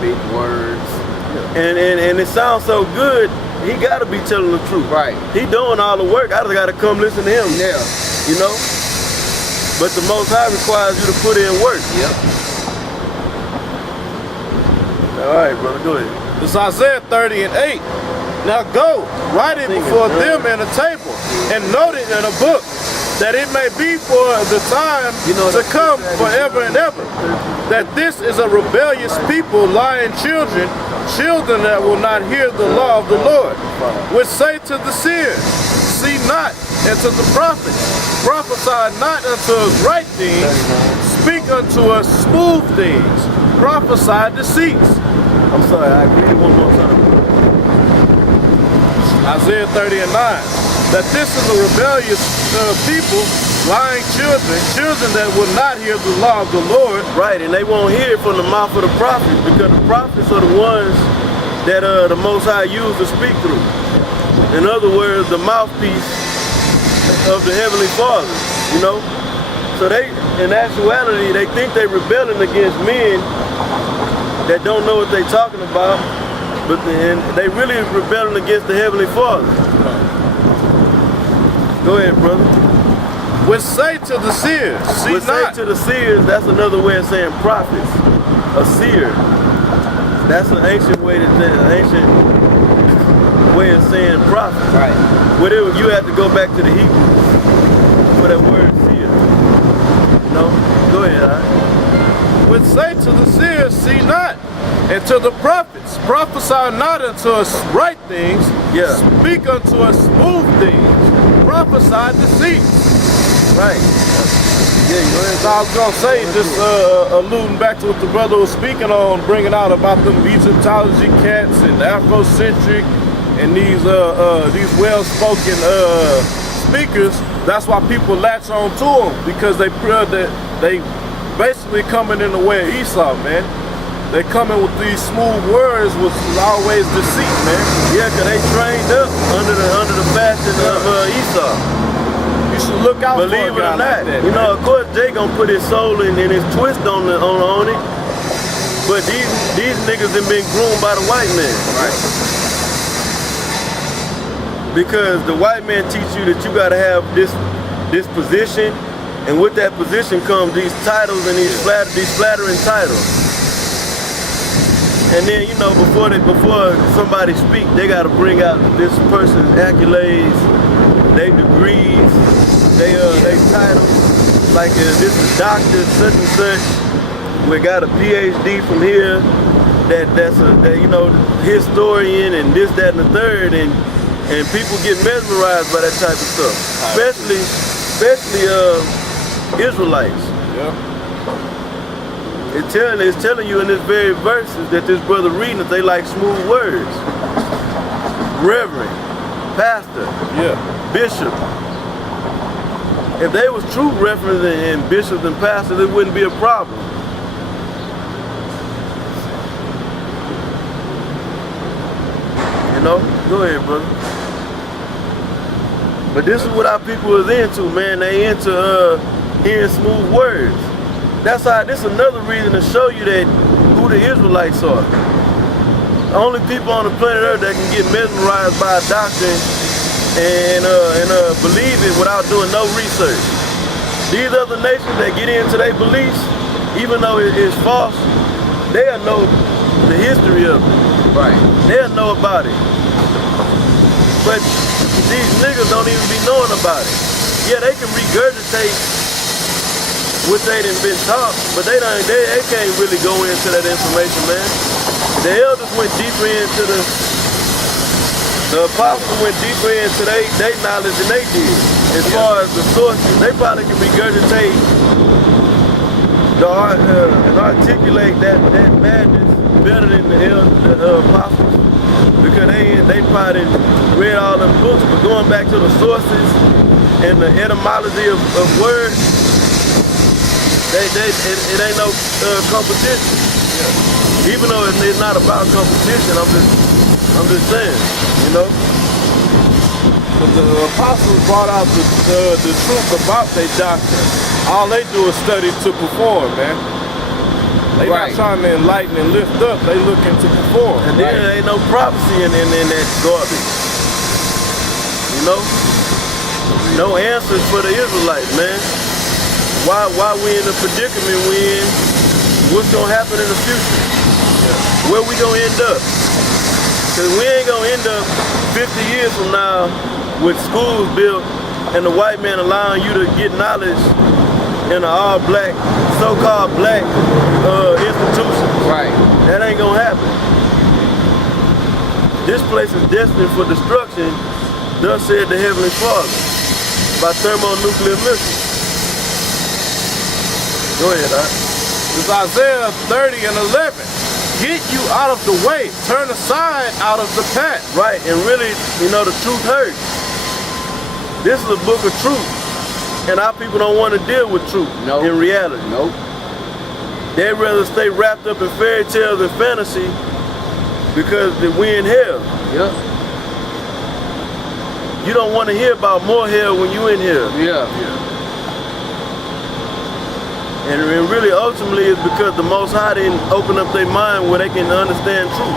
big words. And it sounds so good, he gotta be telling the truth. Right. He doing all the work, I just gotta come listen to him. Yeah. You know? But the Most High requires you to put in work. Yep. All right, brother, go ahead. It's Isaiah 30:8. Now go, write it before them in a table, and note it in a book, that it may be for the time to come forever and ever. That this is a rebellious people, lying children, children that will not hear the law of the Lord, which say to the seers, see not, and to the prophets, prophesy not unto us right things, speak unto us smooth things, prophesy deceits. I'm sorry, I read it one more time. Isaiah 30:9. That this is a rebellious people, lying children, children that will not hear the law of the Lord. Right, and they won't hear it from the mouth of the prophets, because the prophets are the ones that the Most High used to speak through. In other words, the mouthpiece of the Heavenly Father, you know? So they, in actuality, they think they're rebelling against men that don't know what they're talking about, but they really rebelling against the Heavenly Father. Go ahead, brother. Which say to the seers, see Which not. say to the seers, that's another way of saying prophets. A seer. That's an ancient way of saying prophet. Right. Whatever, you have to go back to the Hebrew for that word seer. No? Go ahead, all right? Which say to the seers, see not, and to the prophets, prophesy not unto us right things, speak unto us smooth things, prophesy deceits. Right. Yeah, go ahead. So I was gonna say, just alluding back to what the brother was speaking on, bringing out about them Egyptology cats and Afrocentric and these well-spoken speakers. That's why people latch on to them, because they basically coming in the way of Esau, man. They coming with these smooth words, which is always deceit, man. Yeah, cause they trained up under the fashion of Esau. You should look out Believe for a guy it or not. like that, you know, man. of course, Jay gonna put his soul and his twist on it. But these niggas have been groomed by the white man. Right. Because the white man teach you that you gotta have this position, and with that position comes these titles and these flattering titles. And then, you know, before somebody speak, they gotta bring out this person's accolades, their degrees, they titles. Like this is doctor such and such. We got a PhD from here. That's you know, historian and this, that, and the third, and people get mesmerized by that type of stuff. Especially Israelites. Yeah. It's telling you in this very verses that this brother reading that they like smooth words. Reverend, pastor, bishop. If they was true reverends and bishops and pastors, it wouldn't be a problem. You know? Go ahead, brother. But this is what our people is into, man. They into hearing smooth words. This is another reason to show you that who the Israelites are. The only people on the planet Earth that can get mesmerized by a doctrine and believe it without doing no research. These other nations that get into their beliefs, even though it's false, they'll know the history of it. Right. They'll know about it. But these niggas don't even be knowing about it. Yeah, they can regurgitate what they done been taught, but they can't really go into that information, man. The elders went deeper into the apostles went deeper into their knowledge than they did. As far as the sources, they probably can regurgitate and articulate that madness better than the apostles, because they probably read all them books. But going back to the sources and the etymology of words, it ain't no competition. Yeah. Even though it's not about competition, I'm just saying, you know. But the apostles brought out the truth about their doctrine. All they do is study to perform, man. They Right. not trying to enlighten and lift up. They looking to perform. And then there ain't no prophecy in that garbage. You know? No answers for the Israelites, man. Why we in the predicament we in? What's gonna happen in the future? Where we gonna end up? Cause we ain't gonna end up 50 years from now with schools built and the white man allowing you to get knowledge in an all black, so-called black institutions. Right. That ain't gonna happen. This place is destined for destruction, thus said the Heavenly Father, by thermonuclear missiles. Go ahead, Doc. It's Isaiah 30 and 11. Get you out of the way. Turn aside out of the path. Right, and really, you know, the truth hurts. This is a book of truth, and our people don't want to deal with truth Nope. in reality. Nope. They'd rather stay wrapped up in fairy tales and fantasy because we in hell. Yep. You don't want to hear about more hell when you in hell. Yeah. And really, ultimately, it's because the Most High didn't open up their mind where they can understand truth.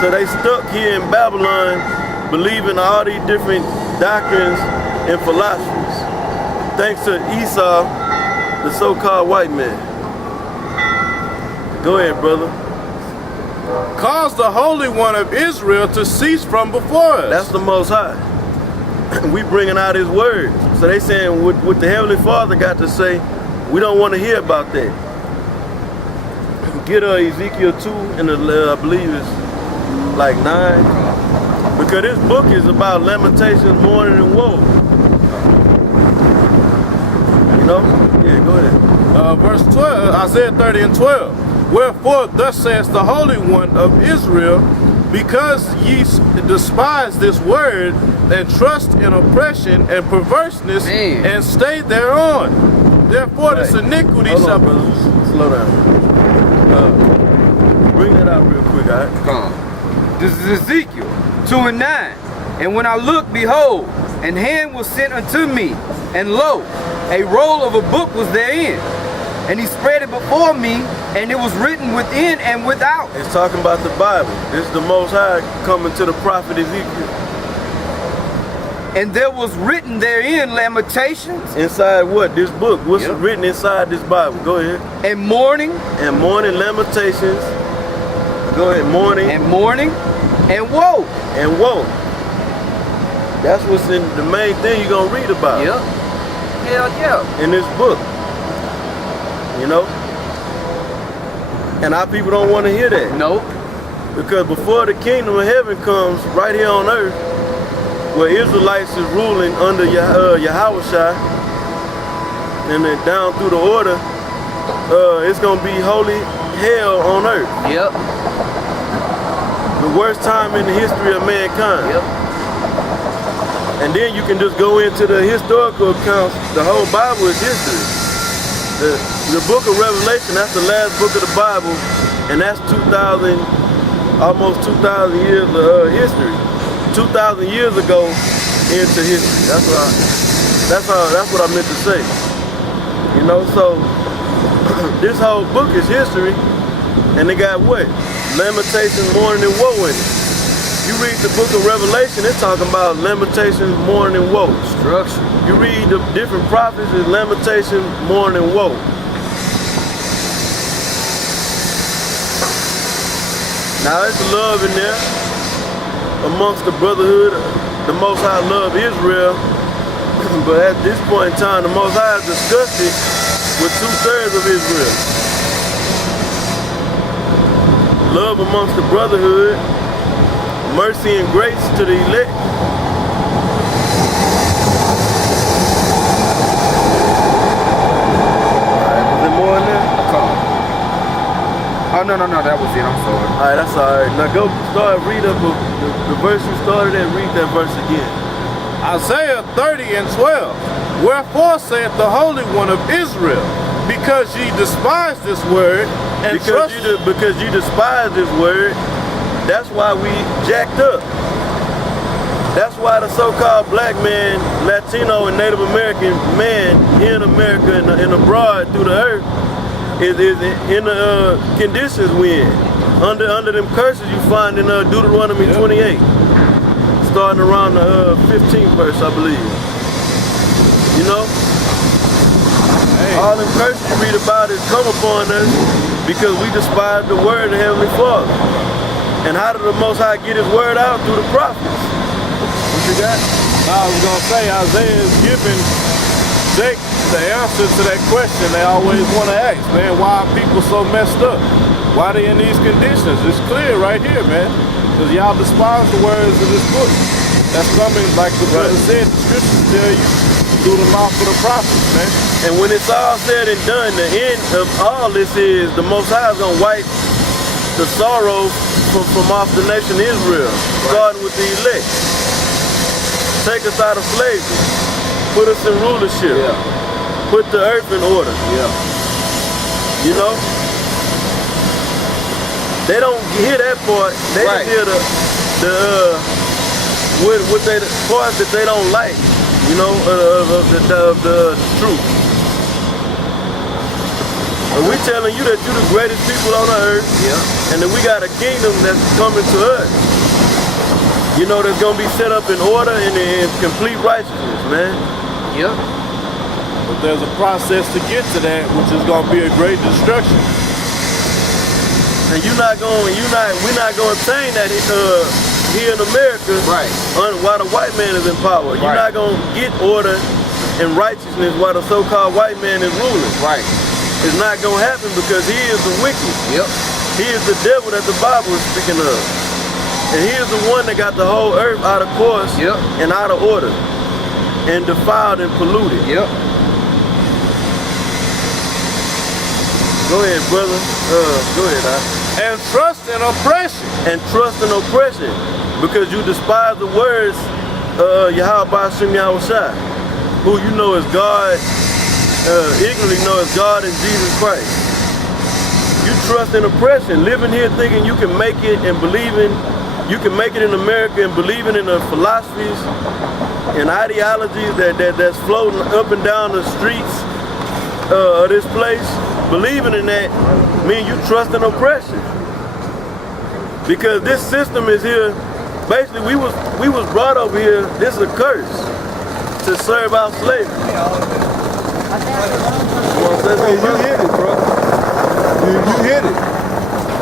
So they stuck here in Babylon, believing all these different doctrines and philosophies. Thanks to Esau, the so-called white man. Go ahead, brother. Cause the Holy One of Israel to cease from before us. That's the Most High. We bringing out His word. So they saying what the Heavenly Father got to say, we don't want to hear about that. Get Ezekiel 2 and I believe it's like 9. Because this book is about lamentations, mourning, and woe. You know? Yeah, go ahead. Verse 12, Isaiah 30 and 12. Wherefore thus says the Holy One of Israel, because ye despise this word and trust in oppression and perverseness Man. and stay thereon. Therefore this iniquity Hold shall on, brother. Slow down. Bring that out real quick, all right? Come. This is Ezekiel 2 and 9. And when I looked, behold, an hand was sent unto me, and lo, a roll of a book was therein. And he spread it before me, and it was written within and without. It's talking about the Bible. This is the Most High coming to the prophet Ezekiel. And there was written therein lamentations Inside what? This book. What's Yep. written inside this Bible? Go ahead. and mourning And mourning, lamentations. Go ahead. Mourning and mourning and woe. and woe. That's what's in the main thing you're gonna read about Yep. Hell yeah. in this book. You know? And our people don't want to hear that. Nope. Because before the kingdom of heaven comes right here on earth, where Israelites is ruling under Yahushua, and then down through the order, it's gonna be holy hell on earth. Yep. The worst time in the history of mankind. Yep. And then you can just go into the historical accounts. The whole Bible is history. The book of Revelation, that's the last book of the Bible, and that's 2,000, almost 2,000 years of history. 2,000 years ago into history. That's what I meant to say. You know, so this whole book is history, and they got what? Lamentation, mourning, and woe in it. You read the book of Revelation, it's talking about lamentation, mourning, and woe. Destruction. You read the different prophets, it's lamentation, mourning, and woe. Now it's love in there amongst the brotherhood. The Most High love Israel, but at this point in time, the Most High is disgusted with 2/3 of Israel. Love amongst the brotherhood, mercy and grace to the elect. Alright, was there more in there? Come. Oh no, that was it. I'm sorry. Alright, that's alright. Now go start, read up the verse you started and read that verse again. Isaiah 30 and 12. Wherefore saith the Holy One of Israel, because ye despise this word and trust Because you despise this word, that's why we jacked up. That's why the so-called black man, Latino and Native American man here in America and abroad through the earth is in the conditions we in. Under them curses you find in Deuteronomy 28. Starting around the 15th verse, I believe. You know? Hey. All them curses you read about is come upon us because we despise the word of the Heavenly Father. And how did the Most High get his word out? Through the prophets. What you got? I was gonna say Isaiah is giving Jake the answer to that question they always want to ask, man. Why are people so messed up? Why they in these conditions? It's clear right here, man. Because y'all despise the words of this book. That's coming, like the brother said, the scriptures tell you through the mouth of the prophets, man. And when it's all said and done, the end of all this is the Most High is gonna wipe the sorrow from off the nation Israel, starting with the elect. Take us out of slavery, put us in rulership, put the earth in order. You know? They don't hear that part. They just hear the parts that they don't like, you know, of the truth. And we telling you that you're the greatest people on the earth, and that we got a kingdom that's coming to us. You know, that's gonna be set up in order and in complete righteousness, man. But there's a process to get to that, which is gonna be a great destruction. And we're not gonna attain that here in America, while the white man is in power. You're not gonna get order and righteousness while the so-called white man is ruling. It's not gonna happen because he is the wicked. He is the devil that the Bible is speaking of. And he is the one that got the whole earth out of course and out of order and defiled and polluted. Go ahead, brother. Go ahead, And trust in oppression. And trust in oppression because you despise the words of Yahweh Shem Yahushua, who you know is God, ignorantly know as God and Jesus Christ. You trust in oppression, living here thinking you can make it and believing you can make it in America and believing in the philosophies and ideologies that's floating up and down the streets of this place. Believing in that means you trust in oppression. Because this system is here, basically we was brought over here, this is a curse, to serve out slavery. Hey, you hit it, bro. You hit it.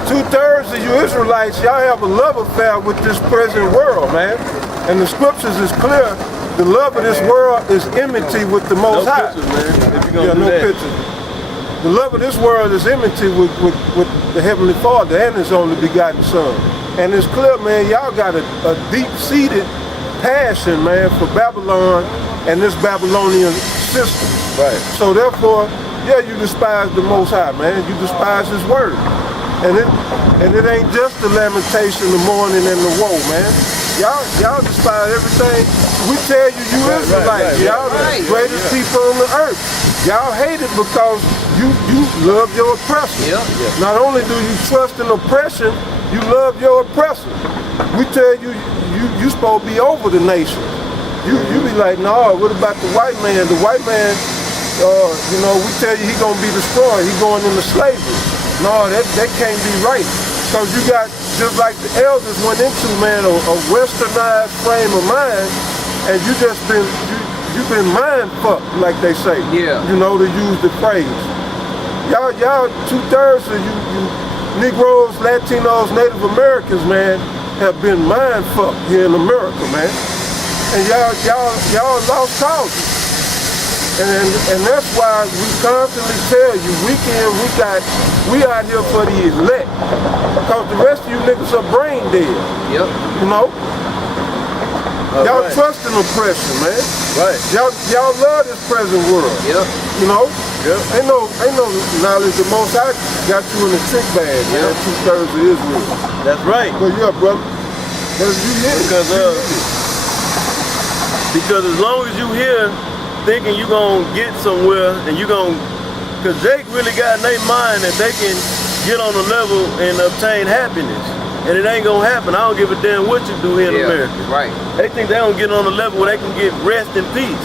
2/3 of you Israelites, y'all have a love affair with this present world, man. And the scriptures is clear. The love of this world is enmity with the Most High. Pictures, man, if you're gonna do no that. pictures. The love of this world is enmity with the Heavenly Father and His only begotten Son. And it's clear, man, y'all got a deep-seated passion, man, for Babylon and this Babylonian system. So therefore, yeah, you despise the Most High, man. You despise His word. And it ain't just the lamentation, the mourning, and the woe, man. Y'all despise everything. We tell you, Israelites, y'all the greatest people on the earth. Y'all hate it because you love your oppressor. Not only do you trust in oppression, you love your oppressor. We tell you, you supposed to be over the nation. You be like, no, what about the white man? The white man, you know, we tell you he gonna be destroyed. He going into slavery. No, that can't be right. Because you got, just like the elders went into, man, a westernized frame of mind, and you just you've been mind fucked, like they say. You know, to use the phrase. Y'all 2/3 of you Negroes, Latinos, Native Americans, man, have been mind fucked here in America, man. And y'all lost causes. And that's why we constantly tell you, week in, week out, we out here for the elect. Because the rest of you niggas are brain dead. You know? Y'all trust in oppression, man. Y'all love this present world. You know? Ain't no knowledge. The Most High got you in the trick bag, man. 2/3 of Israel. That's right. Well, yeah, brother. You hit it. Because as long as you here thinking you gonna get somewhere and you gonna, cause Jake really got in their mind that they can get on the level and obtain happiness. And it ain't gonna happen. I don't give a damn what you do here in America. They think they don't get on the level where they can get rest and peace.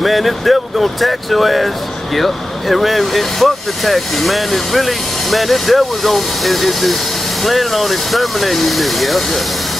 Man, this devil gonna tax your ass Yep. And fuck the taxes, man. It's really, man, this devil is planning on exterminating you niggas. Yep.